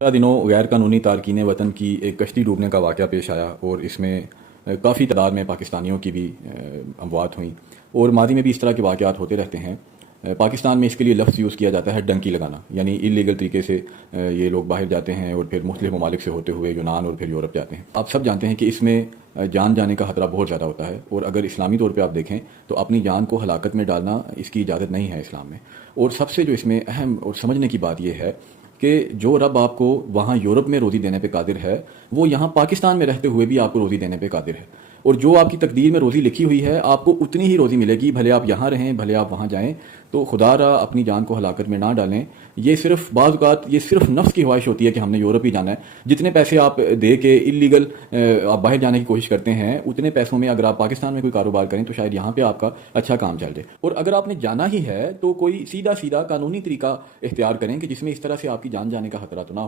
दिनों गैर कानूनी तारकीन वतन की एक कश्ती डूबने का वाक़या पेश आया और इसमें काफ़ी तादाद में पाकिस्तानियों की भी अमवात हुई। और मादी में भी इस तरह के वाक़यात होते रहते हैं। पाकिस्तान में इसके लिए लफ्ज़ यूज़ किया जाता है डंकी लगाना, यानी इलीगल तरीके से ये लोग बाहर जाते हैं और फिर मुख्तलिफ ममालिक से होते हुए यूनान और फिर यूरोप जाते हैं। आप सब जानते हैं कि इसमें जान जाने का ख़तरा बहुत ज़्यादा होता है, और अगर इस्लामी तौर पे आप देखें तो अपनी जान को हलाकत में डालना इसकी इजाज़त नहीं है इस्लाम में। और सबसे जो इसमें अहम और समझने की बात यह है कि जो रब आपको वहाँ यूरोप में रोज़ी देने पे कादिर है, वो यहाँ पाकिस्तान में रहते हुए भी आपको रोज़ी देने पे कादिर है। और जो आपकी तकदीर में रोज़ी लिखी हुई है, आपको उतनी ही रोज़ी मिलेगी, भले आप यहाँ रहें भले आप वहाँ जाएं। तो खुदा रा अपनी जान को हलाकत में ना डालें। ये सिर्फ बाज़ औक़ात ये सिर्फ नफ्स की ख्वाहिश होती है कि हमने यूरोप ही जाना है। जितने पैसे आप दे के इलीगल आप बाहर जाने की कोशिश करते हैं, उतने पैसों में अगर आप पाकिस्तान में कोई कारोबार करें तो शायद यहाँ पे आपका अच्छा काम चल जाए। और अगर आपने जाना ही है तो कोई सीधा सीधा कानूनी तरीका इख्तियार करें कि जिसमें इस तरह से आपकी जान जाने का खतरा तो ना हो।